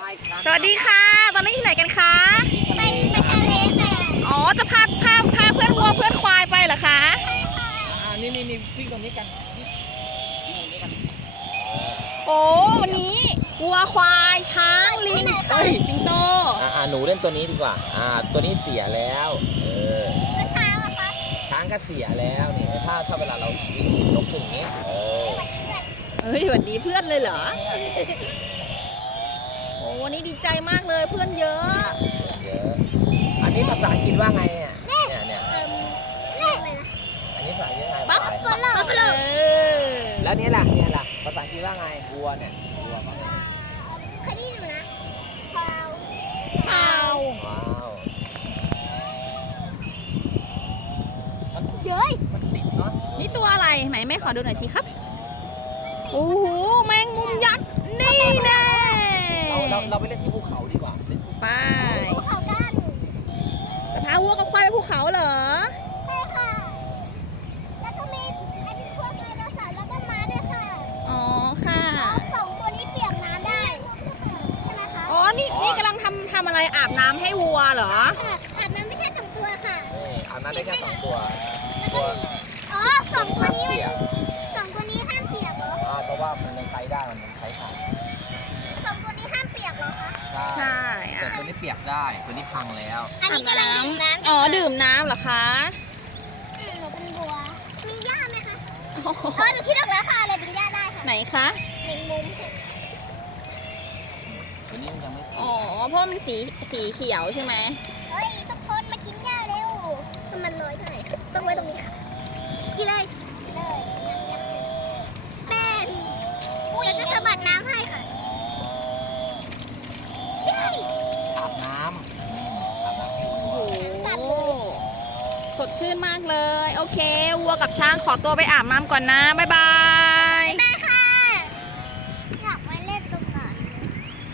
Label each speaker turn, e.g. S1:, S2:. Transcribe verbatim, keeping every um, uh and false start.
S1: สวัสดีค่ะตอนนี้ที่ไหนกันคะ
S2: ไปไปทะเลแสบ
S1: อ๋อจะพาพาพาเพื่อนวัวเพื่อนควายไปเหรอคะ
S3: อ่านี่นี่นี่วิ่งตรงนี้กันวิ่งตรงนี้กัน
S1: โอ้วันนี้วัวควายช้างลิงเอ้ยสิงโต
S3: อ่าอ่าหนูเล่นตัวนี้ดีกว่าอ่าตัวนี้เสียแล้วเออ
S2: ก็ช้างอะคะ
S3: ช้างก็เสียแล้วนี่ถ้าถ้าเวลาเรายกขึ้นอย่างนี้เออ
S1: เอ้ยสวัสดีเพื่อนเลยเหรอโอ้วันนี้ดีใจมากเลยเพื่อนเยอะ
S3: เยอะอันนี้ภาษาอังกฤษว่าไงเนี่ยเนี่ยเนี่ย
S2: เอิ่มเรียกอะไรนะ
S3: อันนี้ภาษาอังกฤษว่าไง
S1: บัฟ
S3: ควาย
S1: ฟาโลเออ
S3: แล้วเนี่ยล่ะเนี่ยล่ะภาษาอังกฤษว่าไงวัวเนี่ยวัวว่าไง
S2: เคยได้ยินอยู่นะคาว
S1: ข่าว
S3: ว้าวมัน
S2: เย้ย
S3: มันติดเนาะ
S1: นี่ตัวอะไรไหนแม่ขอดูหน่อยสิครับโอ้โหแมงมุมยักษ์นี่แน่
S3: เราเราเราไปเล่นที่ภูเขาดีกว่าเล่นภู
S1: ไป
S2: ภูเขากัน
S1: จะพาวัวกับควายไปภูเขาเหรอ
S2: ใช่ค่ะ แล้วก็มีไอ้ที่พวกไดโนเสาร์แล้วก็ม้าด้วยค่ะ
S1: อ๋อค่ะ
S2: สองตัวนี้เปียกน้ำได้ใช่ไหมคะ
S1: อ๋อนี่นี่กำลังทำทำอะไรอาบน้ำให้วัวเหรอ
S2: ค่ะอาบน้ำไม่แค่สองตัวค่ะ
S3: นี่อาบน้ำได้แค่สองตัว
S2: แล้วก็มีอ๋อสองตัวนี้มันสองตัวนี้ห้ามเปียกเหรอ
S3: อ่าเพราะว่ามันยังใช้ได้มันยังใช้ผ่าน
S2: สองตัวนี้ห้ามเปียกเหรอคะ
S1: ใช่
S3: แต่
S1: อ่ะ
S3: ตัวนี้เปียกได้ตัวนี้พังแล้ว
S2: อันนี้กำลังดื่มน้ำ
S1: อ๋อดื่มน้ำเหรอคะ
S2: อืมหนูเป็นบัว มีหญ้าไหมคะ
S1: โอ้โห
S2: อ๋อหนูคิดออกแล้วค่ะเลยเป็นหญ้าได้ค่ะ
S1: ไหนคะ
S2: แมงมุม
S3: ตัวนี้มันยังไม่
S1: อ๋อเพราะมันสีสีเขียวใช่ไหม
S2: เฮ้ยทุกคนมากินหญ้าเร็วถ้ามันน้อยเท่าไหร่ต้องไว้ตรงนี้ค่ะ กินเลยกินเลยน้ำน้ำแม่อุ้ยจะสะบัดน้ำให้ค่ะเฮ้ย
S3: อาบน้ำอืมอาบน้ำให้วัว
S1: โอ้โหสดชื่นมากเลย โอเค วัวกับช้างขอตัวไปอาบน้ำก่อนนะ บ๊ายบาย